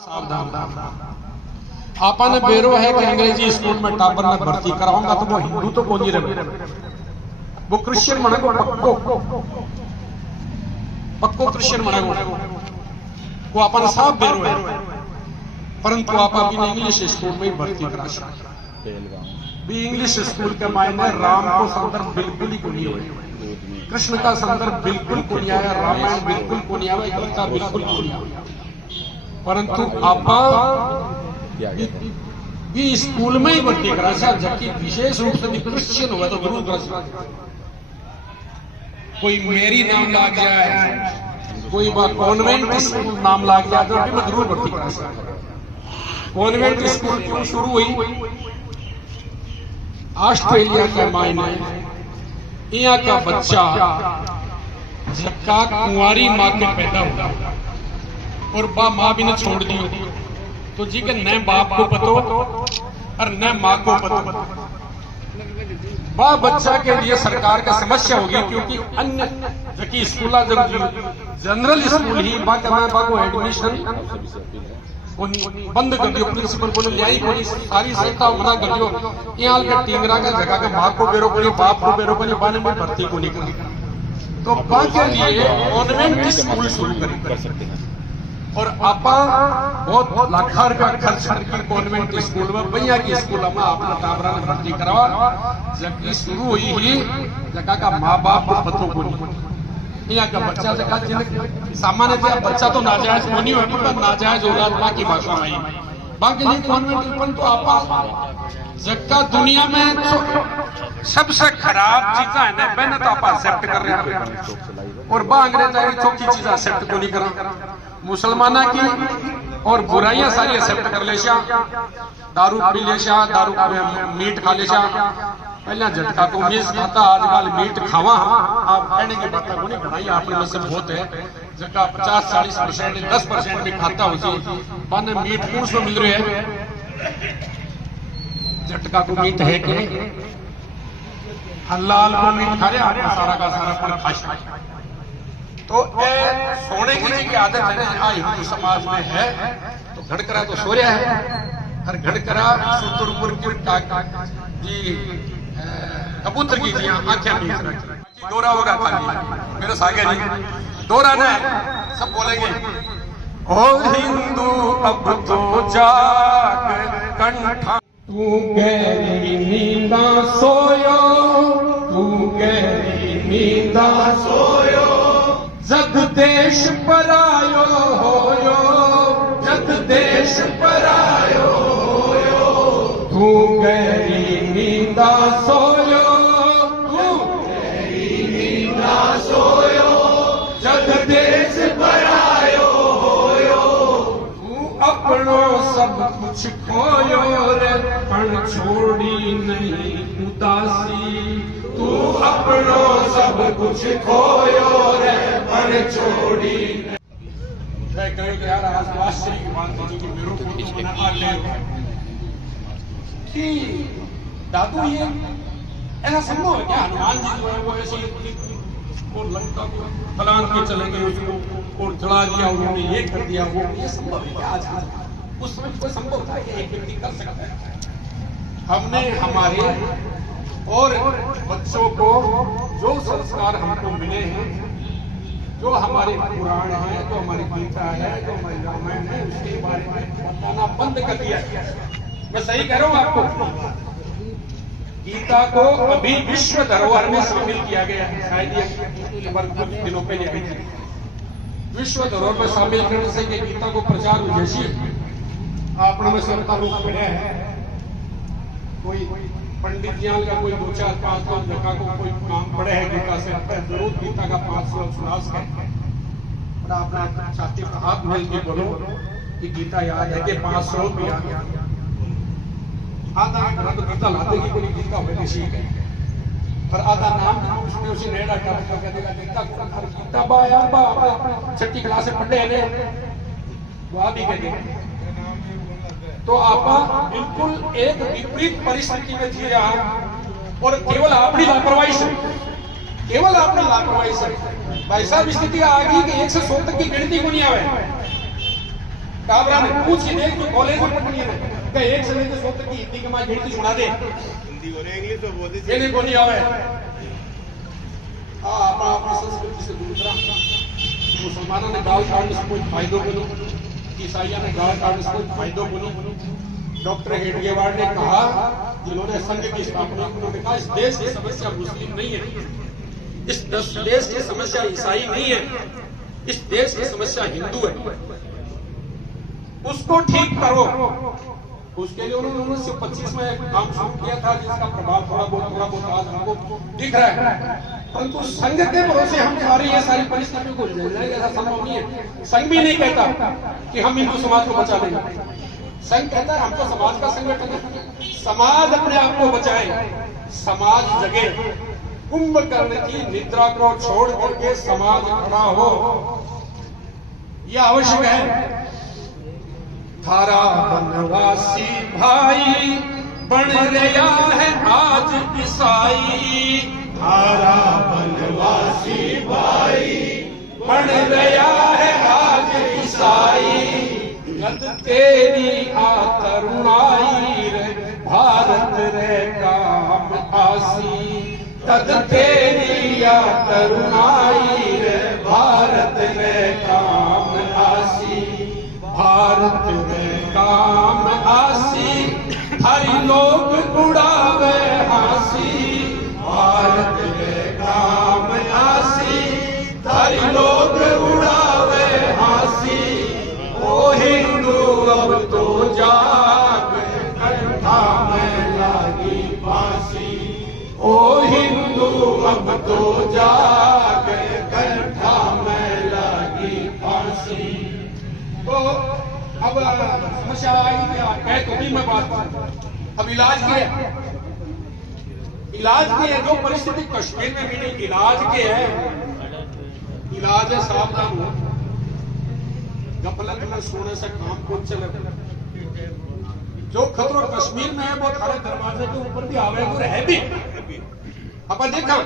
सावधान। आपने बेरो है कि अंग्रेजी स्कूल में टापर में भर्ती कराऊंगा तो वो हिंदू तो कौन ही रहे, वो क्रिश्चियन बनेगो, पक्को क्रिश्चियन बनेगो, वो अपन साफ बेरो है। परंतु आप अभी इंग्लिश स्कूल में ही भर्ती करा सकते। भी इंग्लिश स्कूल के मायने राम को संदर्भ बिल्कुल ही को नहीं हुए, कृष्ण का संदर्भ बिल्कुल को नहीं आया, रामायण बिल्कुल को नहीं आया, गीता बिल्कुल को नहीं आया। परंतु आप भी स्कूल में ही भर्ती करा सा, जबकि विशेष रूप से क्रिश्चियन हुआ तो जरूर करा। कोई मेरी नाम लाग जाए, कोई कॉन्वेंट स्कूल नाम लाग जाए तो अभी मैं जरूर भर्ती करा सा। कॉन्वेंट स्कूल क्यों शुरू हुई? ऑस्ट्रेलिया के मायने यहाँ का बच्चा जबका कुंवारी माँ के पैदा हुआ और माँ भी ने छोड़ दी तो जी के न बाप को पतो और न माँ को पतो, वह बच्चा के लिए सरकार का समस्या होगी। क्योंकि अन्य जबकि स्कूल जनरल स्कूल ही को एडमिशन बंद कर दियो, प्रिंसिपल बोले ले आई कोई सारी संस्था मना कर दियो, यहाँ के टींगरा का जगह के माँ को बेरो को बाप को बेरो को बाने में भर्ती को नहीं करी तो बा के लिए कॉन्वेंट स्कूल शुरू कर सकते हैं। और आपा बहुत लाखा रुपया खर्च करके कॉन्वेंट स्कूल में भैया की स्कूल में अपना टाबरा ने भर्ती करवा, जबकि शुरू हुई ही जगह का माँ बाप को पत्रों को नहीं, यहाँ का बच्चा जगह जिन सामान्य बच्चा तो नाजायज नहीं हो, मतलब नाजायज औलाद माँ की भाषा में बाकी नहीं कॉन्वेंट तो आप जगह दुनिया में तो सबसे खराब चीजा है ना मैंने तो आप एक्सेप्ट कर रहे हैं और बा अंग्रेजा की चौकी चीज एक्सेप्ट को नहीं करा, मुसलमाना की और बुराइयां सारी एक्सेप्ट कर ले, दारू पी ले, दारू मीट खा ले, पहले झटका को मीस खाता आजकल मीट खावा। आप कहने की बात को नहीं बनाई, आपने में से बहुत है जगह 50-40% 10% भी खाता हो बन मीट कौन सो मिल रहे है, झटका को मीट है कि हलाल को मीट खा रहे आपका सारा का सारा पर खाश तो सोने की आदत है ना हिंदू समाज में है। तो घड़करा तो सो रहा है और घड़करा सुतुरपुर की जी कबूतर की जी आंखें नहीं दोरा होगा खाली मेरे सागे नहीं दोरा ना सब बोलेंगे ओ हिंदू अब तो जाग कंठा, तू गहरी नींदा सोयो, तू गहरी नींदा सोयो, जग देश परायो होयो, जग देश परायो होयो, तू गहरी नींदा सोयो, तू गहरी नींदा सोयो, जग देश परायो होयो, तू अपनो सब कुछ खोयो रे पण छोड़ी नहीं उदासी, तू अपनो सब कुछ खोयो रे पर छोड़ी। यार आज राष्ट्रीय की बात की मेरे को आगे कि दादू ये ऐसा संभव है क्या? हनुमान जी जो है वो ऐसे और लंका को फलान के चले गए उसको और जला दिया उन्होंने ये कर दिया वो, ये संभव है क्या? आज उस समय कोई संभव था कि एक व्यक्ति कर सकता है? हमने हमारे और बच्चों को जो संस्कार हमको मिले हैं, जो हमारे पुराण है, जो हमारी गीता है, जो हमारी रामायण है, उसके बारे में बताना बंद कर दिया। मैं सही कह रहा हूं आपको, गीता को अभी विश्व धरोहर में शामिल किया गया है, शायद ये कुछ दिनों पहले आई थी। विश्व धरोहर में शामिल करने से गीता को प्रचार जैसी आपने में सरकार रूप मिला है। कोई पंडित जी का कोई 2-4-5 जगह को कोई काम पड़े है गीता से जरूर गीता का 5 श्लोक सुना सके, और आपने छाती पर हाथ मिल के बोलो कि गीता याद है कि 5 श्लोक भी याद है। आधा तो गीता लाते की कोई गीता होगी ठीक है, पर आधा नाम उसने उसे नेड़ा कर देगा गीता को गीता बा यार बा 6ठी क्लास से पढ़े हैं वो आप ही कहते। तो आप बिल्कुल एक विपरीत परिस्थिति में जी रहा है और केवल अपनी लापरवाही से, केवल अपनी लापरवाही से भाई साहब स्थिति आ गई कि 100 तक की गिनती को नहीं आवे। काबरा ने पूछ के देख तो कॉलेज में पढ़नी है कि एक से लेकर 100 तक की हिंदी के मां गिनती सुना दे। हिंदी बोले इंग्लिश तो बोलते ये नहीं कोनी आवे अपनी संस्कृति से दूर रहा। मुसलमानों ने गाल काटने से कोई फायदो को नहीं, ईसाइयों ने गाल काटने से कोई फायदो को नहीं। डॉक्टर हेडगेवार ने कहा, जिन्होंने संघ की स्थापना, उन्होंने कहा इस देश की समस्या मुस्लिम नहीं है, इस देश की समस्या ईसाई नहीं है, इस देश की समस्या हिंदू है, उसको ठीक करो। उसके लिए उन्होंने 1925 में एक काम शुरू किया था जिसका प्रभाव थोड़ा बहुत आज हमको दिख रहा है। परंतु संघ के भरोसे हम ये सारी परिस्थितियों को झेल जाएंगे, ऐसा संभव नहीं है। संघ भी नहीं कहता कि हम हिंदू समाज को बचा लेंगे। संघ कहता है हम तो समाज का संगठन है, समाज अपने आप को बचाए, समाज जगे, कुंभकर्ण की निद्रा को छोड़ करके समाज खड़ा हो, यह आवश्यक है। थारा बनवासी भाई बन रहा है आज ईसाई, थारा बनवासी भाई बन रहा है आज ईसाई। गद तेरी आ तरुणाई रे भारत रे काम आसी, तद तेरी आ तरुणाई रे भारत रे काम आसी, भारत में काम आसी, हरि लोग उड़ावे हासी, भारत में काम आसी, हरि लोग उड़ावे हासी। ओ हिंदू अब तो जाग, कंठा में लागी फांसी, ओ हिंदू अब तो जाग, कंठा में लागी फांसी। तो अब समस्या आई कह तो भी मैं बात, अब इलाज क्या है? इलाज के है जो परिस्थिति कश्मीर में मिली, इलाज के है, इलाज है सावधान हो, गफलत में सोने से काम कौन चले। जो खतरा कश्मीर में है वो थारे दरवाजे के ऊपर भी आवेगा है भी। अपन देखा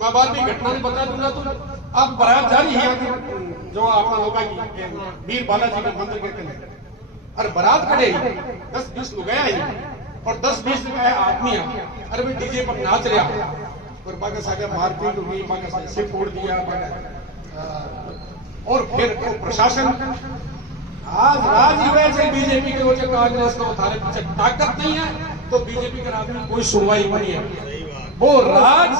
मैं बाद में घटना नहीं बता दूंगा। तो अब बारात जा रही है जो आपका होगा वीर बालाजी के मंदिर के किनारे, अरे बारात खड़े 10-20 लोग गया ही और 10-20 आदमी अरे भाई डीजे पर नाच रहा और बागा सागा मारपीट हुई, बागा से फोड़ दिया और फिर तो प्रशासन आज राज ही बीजेपी के वजह कांग्रेस को थारे पीछे ताकत नहीं है तो बीजेपी के राज में कोई सुनवाई नहीं है। वो राज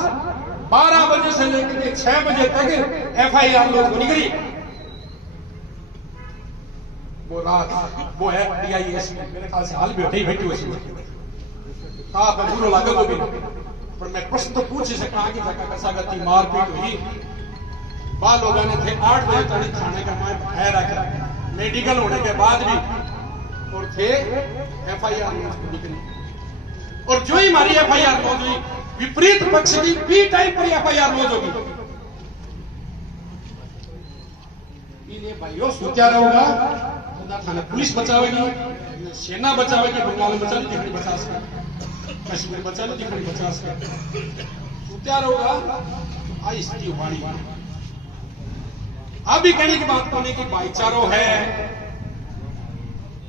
12 बजे से लेकर 6 बजे तक FIR लोग को निकली, वो रात वो है DIS मेरे ख्याल से हाल भी बैठी हुई आप बुरो लागत होगी। पर मैं प्रश्न तो पूछ ही सकता कि कसागती मारपीट हुई, बाद लोगों ने थे 8 बजे तक खाने का मैं बकाया रखा, मेडिकल होने के बाद भी, और थे FIR निकली। और जो ही हमारी FIR लॉन्च हुई विपरीत पक्ष की बी टाइम पर FIR लॉन्च होगी। ये भाइयों क्या होगा, थाना पुलिस बचावेगी, सेना बचावेगी, बंगाल बचा ली दिखनी 50 का, कश्मीर बचा ली दिखनी 50 का, क्या होगा आहिस्ती वाणी। अभी कहने की बात करने की भाईचारो है,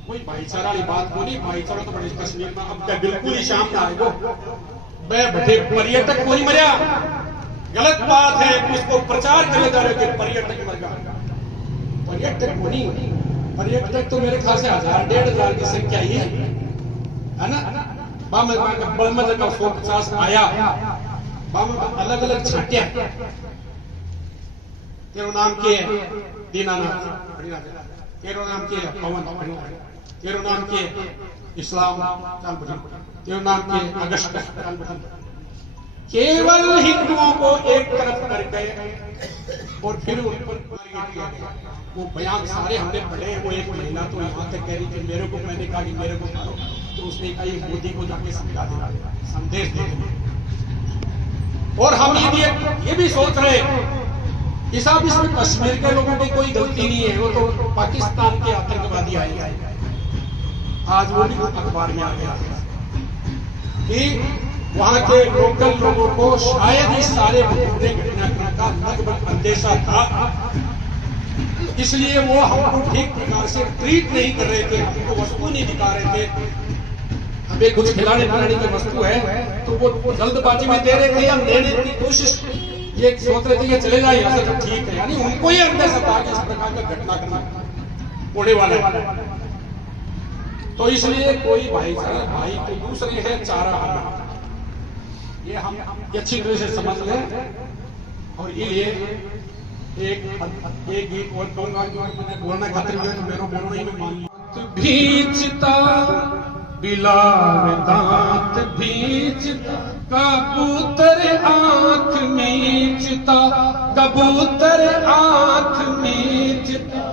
कोई भाईचारा वाली बात को नहीं, भाईचारा तो बड़े कश्मीर में अब क्या बिल्कुल ही सामने आएगा। बड़े पर्यटक को नहीं मरिया, गलत बात है, उसको प्रचार करने जा रहे कि पर्यटक मर गया, पर्यटक को नहीं, पर्यटक तो मेरे ख्याल से 1000-1500 की संख्या ही है ना। बड़मद का 150 आया, अलग अलग छाटिया। तेरो नाम के है दीनानाथ, तेरो नाम के पवन, तेरो नाम के इस्लाम, तेरो नाम के अगस्त। केवल हिंदुओं को एक तरफ कर गए और फिर उन पर वो बयान सारे हमने पढ़े। वो एक महिला तो यहाँ तक कह रही थी मेरे को, मैंने कहा कि मेरे को मारो, तो उसने कहा ये मोदी को जाके समझा देना, संदेश दे देना। और हम ये भी सोच रहे कि साहब इसमें कश्मीर के लोगों की कोई गलती नहीं है, वो तो पाकिस्तान के आतंकवादी आए। आज वो भी अखबार में आ गया कि वहां के लोकल लोगों को शायद इस सारे घटनाक्रम का लगभग अंदेशा था। इसलिए वो हमको ठीक प्रकार से ट्रीट नहीं कर रहे थे, हमको वस्तु नहीं दिखा रहे थे। हमें कुछ खिलाने पिलाने की वस्तु है तो वो जल्दबाजी में दे रहे थे या लेने की कोशिश ये सोच रहे थे कि चले जाए यहाँ से तो ठीक है, यानी उनको ही अंदर से था कि इस प्रकार का घटना करना होने वाला है। तो इसलिए कोई भाई को दूसरे है चारा हमें, ये हम अच्छी तरह से समझ लें। और ये एक गीत और कहूंगा जो मैंने बोलना खातिर तो मेरे बोलना ही में मान लिया। भींचता बिलाव दांत भींचता, कबूतर आंख मींचता, कबूतर आंख मींचता,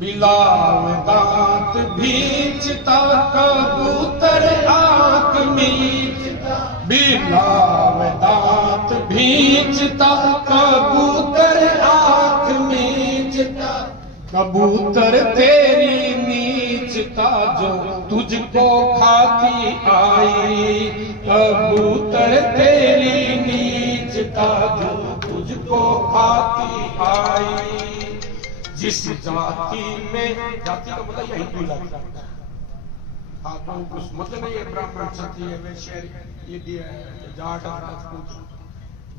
बिलाव दांत भींचता, कबूतर आंख मींचता, बिलाव दांत भींचता, कबूतर आंख मींचता, कबूतर तेरी नीचता जो तुझको खाती आई, कबूतर तेरी नीचता जो तुझको खाती आई। जिस जाति में, जाति का मतलब यही कोई लगता है, आपको कुछ मतलब नहीं है ब्राह्मण क्षत्रिय वैश्य ये दिया है जाट राजपूत।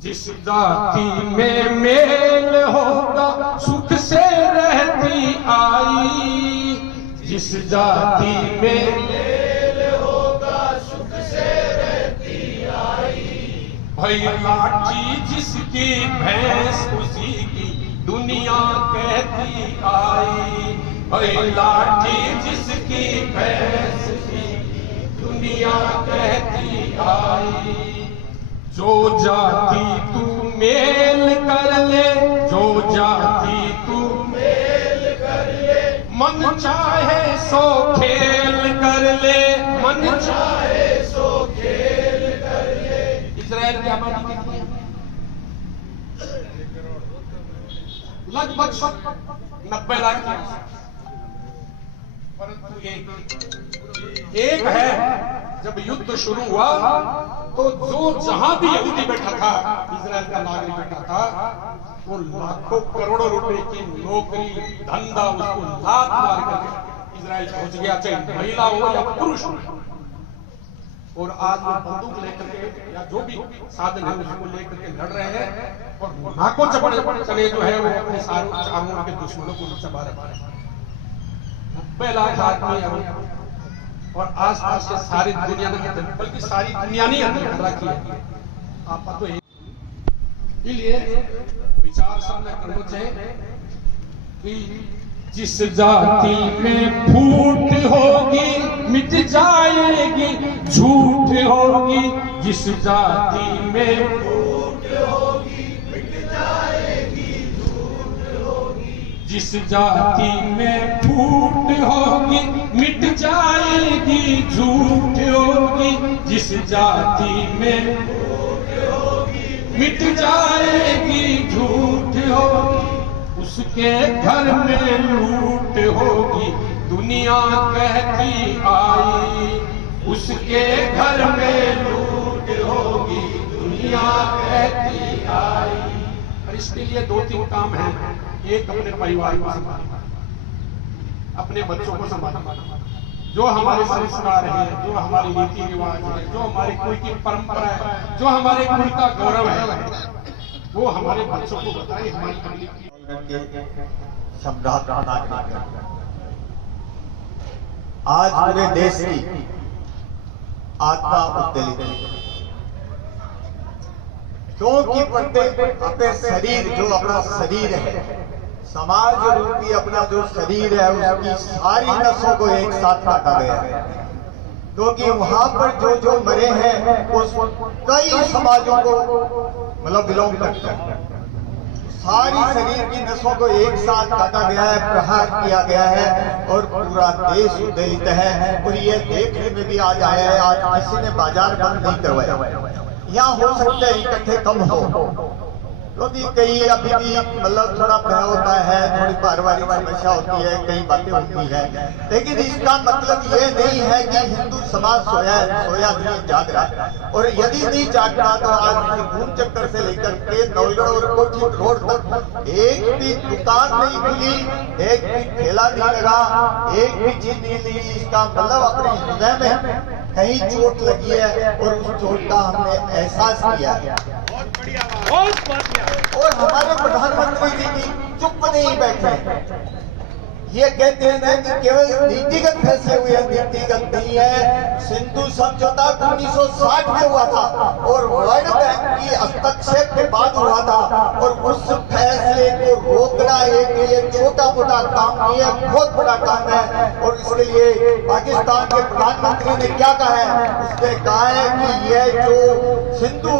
जिस जाति में मेल होगा सुख से रहती आई, जिस जाति में मेल होगा सुख से रहती आई। भाई लाठी जिसकी भैंस उसी की दुनिया कहती आई, भाई लाठी जिसकी भैंस की दुनिया कहती आई। जो जाति तू मेल कर ले, जो जाति तू मेल कर ले, मन चाहे सो खेल कर ले, मन चाहे सो खेल कर ले। इजराइल की आबादी कितनी है? लगभग 90 लाख की, परंतु एक है जब युद्ध शुरू हुआ तो जो जहां भी यहूदी बैठा था, इजराइल का नागरिक बैठा था, वो लाखों करोड़ों रुपए की नौकरी धंधा उसको लात मार कर इजराइल पहुंच गया, चाहे महिला हो या पुरुष हो। और आज वो बंदूक लेकर के या जो भी साधन है उसको लेकर के लड़ रहे हैं और नाकों चपड़ चले जो है वो अपने सारे चारों के दुश्मनों को चबा रहे हैं। 90 लाख आदमी और आसपास के सारी दुनिया में, बल्कि सारी दुनिया नहीं हमला किया। आप तो इसलिए विचार सामने करना चाहिए कि जिस जाति में फूट होगी मिट जाएगी झूठ होगी, जिस जाति में फूट होगी मिट जाएगी झूठ होगी, जिस जाति में फूट होगी मिट जाएगी झूठ होगी, जिस जाति में फूट होगी मिट जाएगी झूठ होगी, उसके घर में लूट होगी दुनिया कहती आई, उसके घर में लूट होगी दुनिया कहती आई। और इसके लिए 2-3 काम हैं। एक अपने परिवार को संभालना, अपने बच्चों को संभालना, जो हमारे संस्कार है, जो हमारी रीति रिवाज है, जो हमारी कुल की परंपरा है, जो हमारे कुल का गौरव है, वो हमारे बच्चों को बताएं। हमारी अगली सम्राट नागरिक आज पूरे देश की आत्मा उद्वेलित है, क्योंकि प्रत्येक अपने शरीर, जो अपना शरीर है, समाज रूपी अपना जो शरीर है, उसकी सारी नसों को एक साथ काटा गया है। क्योंकि वहां पर जो जो मरे हैं वो कई समाजों को मतलब बिलोंग करते हैं। सारी शरीर की नसों को एक साथ काटा गया है, प्रहार किया गया है और पूरा देश उद्वेलित है। और ये देखने में भी आज आया है, आज किसी ने बाजार बंद नहीं करवाया। यहाँ हो सकता है इकट्ठे कम हो, क्योंकि कई अभी भी मतलब थोड़ा भय होता है, थोड़ी पारिवारिक समस्या होती है, कई बातें होती है, लेकिन इसका मतलब ये नहीं है कि हिंदू समाज सोया नहीं, जाग रहा है। और यदि नहीं जागता तो आज घूम चक्कर से लेकर के नौगढ़ और कोठी रोड तक एक भी दुकान नहीं खुली, एक भी ठेला नहीं लगा, एक भी चीज नहीं ली। इसका मतलब अपने हृदय में कहीं चोट लगी है और उस चोट का हमने एहसास किया है। बहुत बढ़िया। और हमारे प्रधानमंत्री जी भी चुप नहीं बैठे। ये कहते हैं कि केवल नीतिगत फैसले हुए, नीतिगत नहीं है। सिंधु समझौता 1960 में हुआ था और वर्ल्ड बैंक की हस्तक्षेप के बाद हुआ था, और उस फैसले को रोकना एक ये छोटा मोटा काम नहीं है, बहुत बड़ा काम है। और इसके लिए पाकिस्तान के प्रधानमंत्री ने क्या कहा है? उसने कहा है कि यह जो सिंधु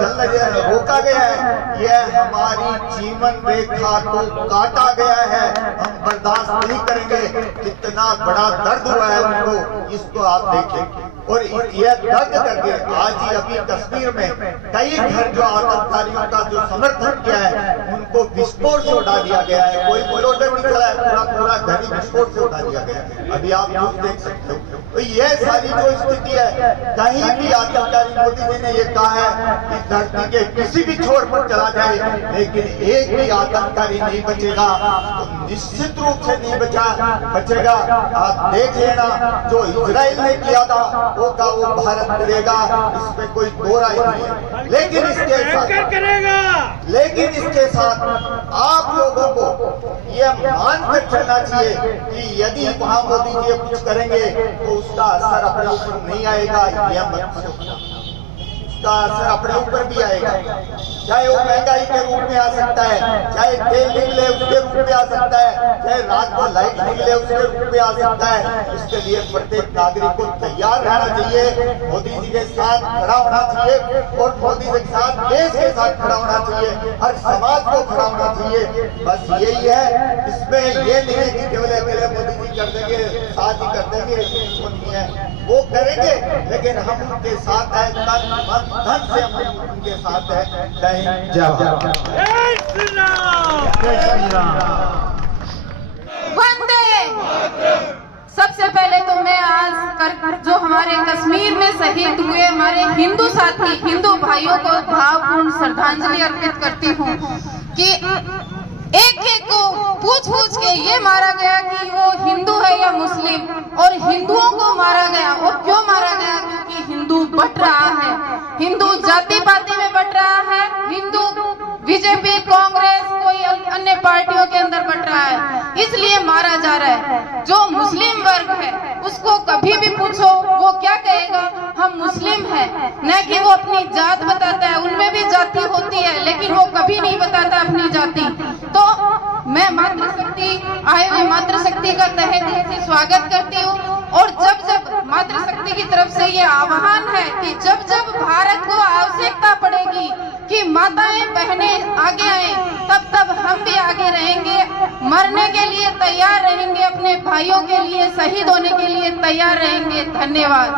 जल रोका गया है, यह हमारी जीवन रेखा को काटा गया है, हम बर्दाश्त नहीं करेंगे। कितना बड़ा दर्द हुआ है उनको, इसको आप देखें। और यह दर्द करके आज ही अभी कश्मीर में कई घर जो आतंकवादियों का जो समर्थन किया है, उनको विस्फोट से उड़ा दिया गया है। कोई बुलडोजर नहीं चला है, पूरा घर ही विस्फोट से उड़ा दिया गया है। अभी आप न्यूज देख सकते हो। तो यह सारी जो स्थिति है, कहीं भी आतंकवादी, मोदी जी ने यह कहा है कि धरती के किसी भी छोर पर चला जाए, लेकिन एक भी आतंकवादी नहीं बचेगा। तो निश्चित रूप से नहीं बचेगा। आप देख लेना, जो इजराइल ने किया था वो का वो भारत करेगा, इसमें कोई दो राय नहीं है। लेकिन इसके साथ आप लोगों को यह मानकर चलना चाहिए कि यदि वहां मोदी जी कुछ करेंगे तो उसका असर अपने ऊपर नहीं आएगा। यह मत सोचना, उसका असर अपने ऊपर भी आएगा। चाहे वो महंगाई के रूप में आ सकता है, चाहे तेल निकले उसके रूप में आ सकता है, चाहे रात को लाइट निकले उसके रूप में आ सकता है। इसके लिए प्रत्येक नागरिक को तैयार रहना चाहिए, मोदी जी के साथ खड़ा होना चाहिए, और मोदी जी के साथ, देश के साथ खड़ा होना चाहिए, हर समाज को खड़ा होना चाहिए। बस यही है, इसमें ये नहीं है कि केवल अकेले मोदी जी कर देंगे, साथ ही कर देंगे, वो नहीं है। वो करेंगे, लेकिन हम उनके साथ है, तन मन धन से हम उनके साथ है। वंदे। सबसे पहले तो मैं आज जो हमारे कश्मीर में शहीद हुए हमारे हिंदू साथी, हिंदू भाइयों को भावपूर्ण श्रद्धांजलि अर्पित करती हूँ कि एक को पूछ के ये मारा गया कि वो हिंदू है या मुस्लिम, और हिंदुओं को मारा गया। और क्यों मारा गया? क्योंकि हिंदू बट रहा है, हिंदू जाति पाति में बट रहा है, हिंदू बीजेपी, कांग्रेस, कोई अन्य पार्टियों के अंदर बट रहा है, इसलिए मारा जा रहा है। जो मुस्लिम वर्ग है उसको कभी भी पूछो वो क्या कहेगा? हम मुस्लिम हैं। न कि वो अपनी जात बताता है, उनमें भी जाति होती है, लेकिन वो कभी नहीं बताता अपनी जाति। तो मैं मातृशक्ति, आए हुए मातृशक्ति का तहे दिल से स्वागत करती हूँ। और जब जब मातृशक्ति की तरफ से ये आह्वान है कि जब जब भारत को आवश्यकता पड़ेगी कि माताएं बहनें आगे आए, तब तब हम भी आगे रहेंगे, मरने के लिए तैयार रहेंगे, अपने भाइयों के लिए शहीद होने के लिए तैयार रहेंगे। धन्यवाद।